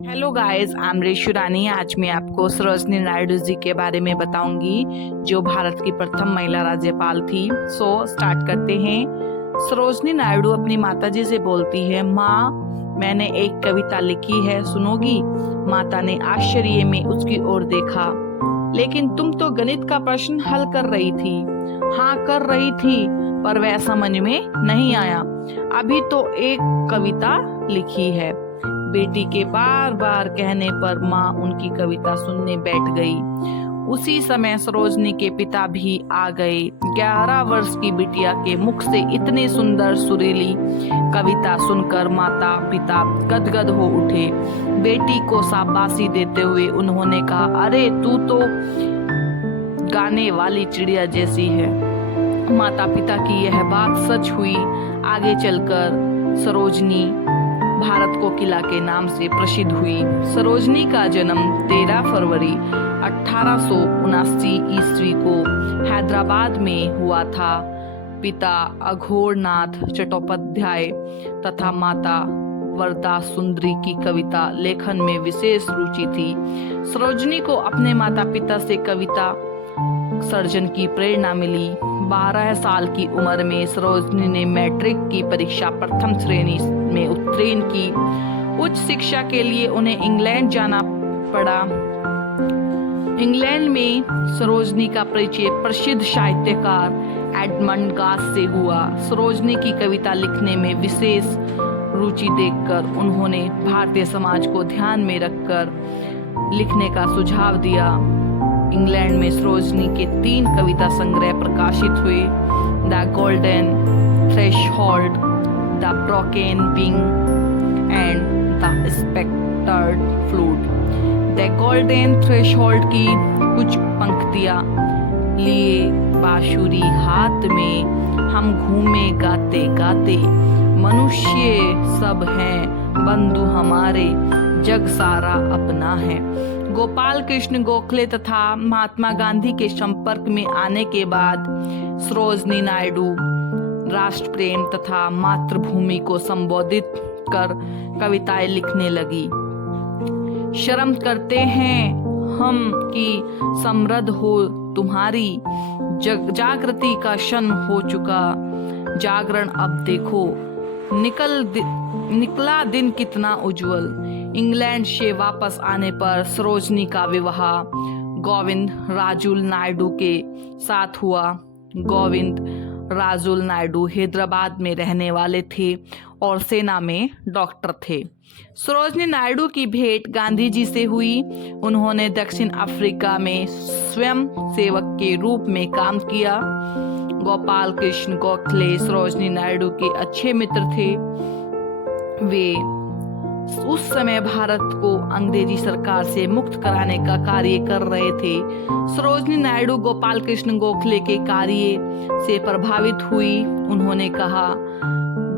Hello guys, I am Reshu Rani. आज मैं आपको सरोजनी नायडू जी के बारे में बताऊंगी, जो भारत की प्रथम महिला राज्यपाल थी। स्टार्ट करते हैं। सरोजनी नायडू अपनी माताजी से बोलती है, माँ मैंने एक कविता लिखी है, सुनोगी? माता ने आश्चर्य में उसकी ओर देखा। लेकिन तुम तो गणित का प्रश्न हल कर रही थी। हाँ कर रही थी, पर वह समझ में नहीं आया। अभी तो एक कविता लिखी है। बेटी के बार बार कहने पर माँ उनकी कविता सुनने बैठ गई। उसी समय सरोजनी के पिता भी आ गए। 11 वर्ष की बिटिया के मुख से इतनी सुंदर सुरीली कविता सुनकर माता पिता गदगद हो उठे। बेटी को शाबाशी देते हुए उन्होंने कहा, अरे तू तो गाने वाली चिड़िया जैसी है। माता पिता की यह बात सच हुई। आगे चलकर सरोजनी भारत कोकिला के नाम से प्रसिद्ध हुई। सरोजनी का जन्म 13 फरवरी 1879 ईस्वी को हैदराबाद में हुआ था। पिता अघोरनाथ चट्टोपाध्याय तथा माता वरदा सुंदरी की कविता लेखन में विशेष रुचि थी। सरोजनी को अपने माता पिता से कविता सर्जन की प्रेरणा मिली। 12 साल की उम्र में सरोजनी ने मैट्रिक की परीक्षा प्रथम श्रेणी में उत्तीर्ण की। उच्च शिक्षा के लिए उन्हें इंग्लैंड जाना पड़ा। इंग्लैंड में सरोजनी का परिचय प्रसिद्ध साहित्यकार एडमंड गास से हुआ। सरोजनी की कविता लिखने में विशेष रुचि देखकर उन्होंने भारतीय समाज को ध्यान में रखकर लिखने का सुझाव दिया। इंग्लैंड में सरोजनी के 3 कविता संग्रह प्रकाशित हुए, the golden threshold, the broken wing and the sceptred flute. The golden threshold की कुछ पंक्तियां, लिए बांसुरी हाथ में हम घूमे गाते गाते, मनुष्य सब हैं बंधु हमारे, जग सारा अपना है। गोपाल कृष्ण गोखले तथा महात्मा गांधी के संपर्क में आने के बाद सरोजनी नायडू राष्ट्र प्रेम तथा मातृभूमि को संबोधित कर कविताएं लिखने लगी। शर्म करते हैं हम कि समृद्ध हो तुम्हारी, जागृति का क्षण हो चुका, जागरण अब देखो, निकला दिन कितना उज्जवल। इंग्लैंड से वापस आने पर सरोजनी का विवाह गोविंद राजुल नायडू के साथ हुआ। गोविंद राजुल नायडू हैदराबाद में रहने वाले थे और सेना में डॉक्टर थे। सरोजनी नायडू की भेंट गांधी जी से हुई। उन्होंने दक्षिण अफ्रीका में स्वयं सेवक के रूप में काम किया। गोपाल कृष्ण गोखले सरोजनी नायडू के अच्छे मित्र थे। वे उस समय भारत को अंग्रेजी सरकार से मुक्त कराने का कार्य कर रहे थे। सरोजनी नायडू गोपाल कृष्ण गोखले के कार्य से प्रभावित हुई। उन्होंने कहा,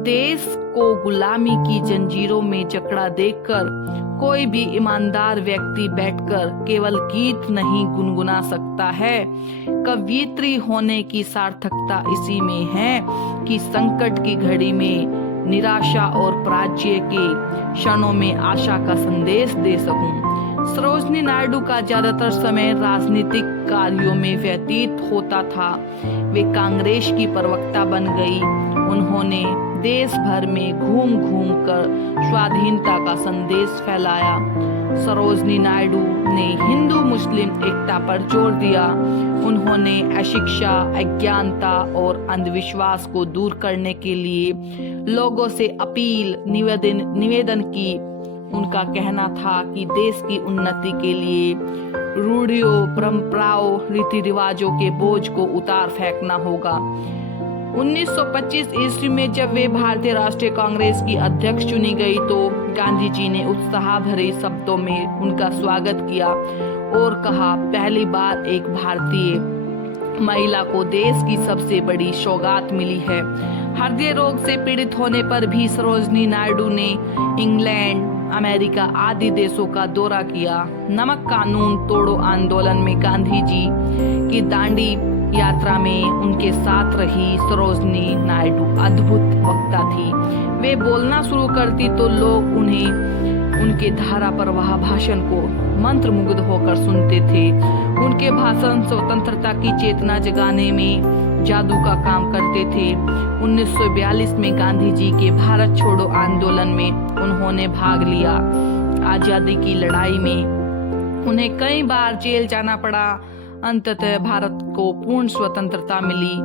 देश को गुलामी की जंजीरों में जकड़ा देखकर कोई भी ईमानदार व्यक्ति बैठकर केवल गीत नहीं गुनगुना सकता है। कवयित्री होने की सार्थकता इसी में है कि संकट की घड़ी में निराशा और पराजय के क्षणों में आशा का संदेश दे सकूं। सरोजनी नायडू का ज्यादातर समय राजनीतिक कार्यों में व्यतीत होता था। वे कांग्रेस की प्रवक्ता बन गई। उन्होंने देश भर में घूम घूम कर स्वाधीनता का संदेश फैलाया। सरोजनी नायडू ने हिंदू मुस्लिम एकता पर जोर दिया। उन्होंने अशिक्षा, अज्ञानता और अंधविश्वास को दूर करने के लिए लोगों से अपील निवेदन की। उनका कहना था कि देश की उन्नति के लिए रूढ़ियों, परंपराओं, रीति रिवाजों के बोझ को उतार फेंकना होगा। 1925 ईस्वी में जब वे भारतीय राष्ट्रीय कांग्रेस की अध्यक्ष चुनी गई तो गांधी जी ने उत्साह भरे शब्दों में उनका स्वागत किया और कहा, पहली बार एक भारतीय महिला को देश की सबसे बड़ी सौगात मिली है। हृदय रोग से पीड़ित होने पर भी सरोजनी नायडू ने इंग्लैंड, अमेरिका आदि देशों का दौरा किया। नमक कानून तोड़ो आंदोलन में गांधी जी की दांडी यात्रा में उनके साथ रही सरोजनी नायडू अद्भुत वक्ता थी। वे बोलना शुरू करती तो लोग उन्हें उनके धारा प्रवाह भाषण को मंत्रमुग्ध होकर सुनते थे। उनके भाषण स्वतंत्रता की चेतना जगाने में जादू का काम करते थे। 1942 में गांधी जी के भारत छोड़ो आंदोलन में उन्होंने भाग लिया। आजादी की लड़ाई में उन्हें कई बार जेल जाना पड़ा। अंततः भारत को पूर्ण स्वतंत्रता मिली।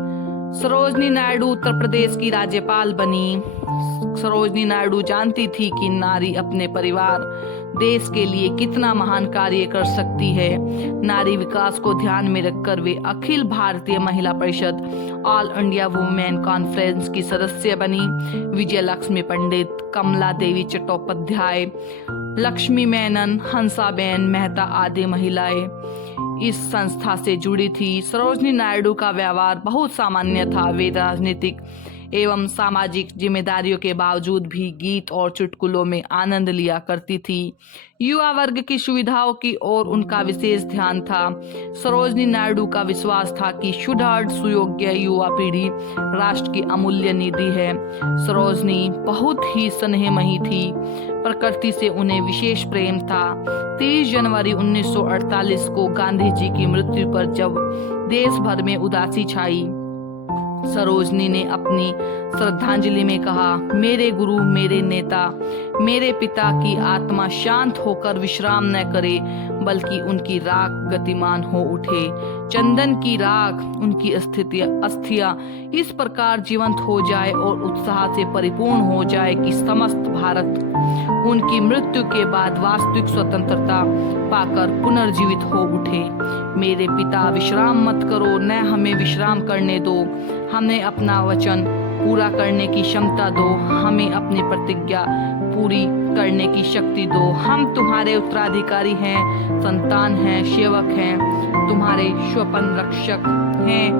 सरोजनी नायडू उत्तर प्रदेश की राज्यपाल बनी। सरोजनी नायडू जानती थी कि नारी अपने परिवार देश के लिए कितना महान कार्य कर सकती है। नारी विकास को ध्यान में रखकर वे अखिल भारतीय महिला परिषद ऑल इंडिया वुमेन कॉन्फ्रेंस की सदस्य बनी। विजय लक्ष्मी पंडित, कमला देवी चट्टोपाध्याय, लक्ष्मी मेनन, हंसाबेन मेहता आदि महिलाएं इस संस्था से जुड़ी थी। सरोजनी नायडू का व्यवहार बहुत सामान्य था। वे राजनीतिक एवं सामाजिक जिम्मेदारियों के बावजूद भी गीत और चुटकुलों में आनंद लिया करती थी। युवा वर्ग की सुविधाओं की ओर उनका विशेष ध्यान था। सरोजनी नायडू का विश्वास था कि सुदृढ़ सुयोग्य युवा पीढ़ी राष्ट्र की अमूल्य निधि है। सरोजनी बहुत ही स्नेहमयी थी। प्रकृति से उन्हें विशेष प्रेम था। 30 जनवरी 1948 को गांधी जी की मृत्यु पर जब देश भर में उदासी छाई, सरोजनी ने अपनी श्रद्धांजलि में कहा, मेरे गुरु, मेरे नेता, मेरे पिता की आत्मा शांत होकर विश्राम न करे, बल्कि उनकी राख गतिमान हो उठे। चंदन की राख, उनकी अस्थियां इस प्रकार जीवंत हो जाए और उत्साह से परिपूर्ण हो जाए कि समस्त भारत उनकी मृत्यु के बाद वास्तविक स्वतंत्रता पाकर पुनर्जीवित हो उठे। मेरे पिता, विश्राम मत करो, न हमें विश्राम करने दो। हमें अपना वचन पूरा करने की क्षमता दो। हमें अपनी प्रतिज्ञा पूरी करने की शक्ति दो। हम तुम्हारे उत्तराधिकारी हैं, संतान हैं, सेवक हैं, तुम्हारे स्वपन रक्षक हैं,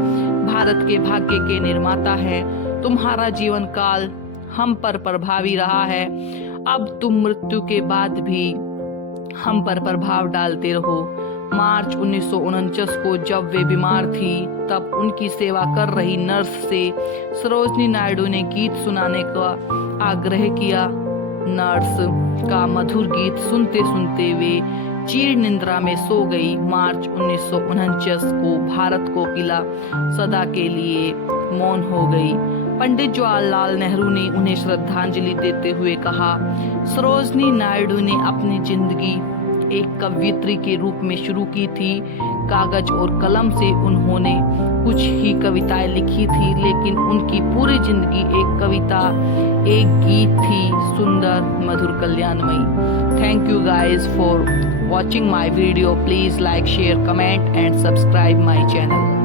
भारत के भाग्य के निर्माता हैं। तुम्हारा जीवन काल हम पर प्रभावी रहा है। अब तुम मृत्यु के बाद भी हम पर प्रभाव डालते रहो। मार्च 1949 को जब वे बीमार थी, तब उनकी सेवा कर रही नर्स से सरोजनी नायडू ने गीत सुनाने का आग्रह किया। नर्स का मधुर गीत सुनते सुनते वे चीर निंद्रा में सो गई। मार्च 1949 को भारत को किला सदा के लिए मौन हो गई। पंडित जवाहरलाल नेहरू ने उन्हें श्रद्धांजलि देते हुए कहा, सरोजनी नायडू ने अपनी जिंदगी एक कवयित्री के रूप में शुरू की थी। कागज और कलम से उन्होंने कुछ ही कविताएं लिखी थी, लेकिन उनकी पूरी जिंदगी एक कविता, एक गीत थी, सुंदर, मधुर, कल्याणमयी। Thank you guys for watching my video. Please like, share, comment and subscribe my channel.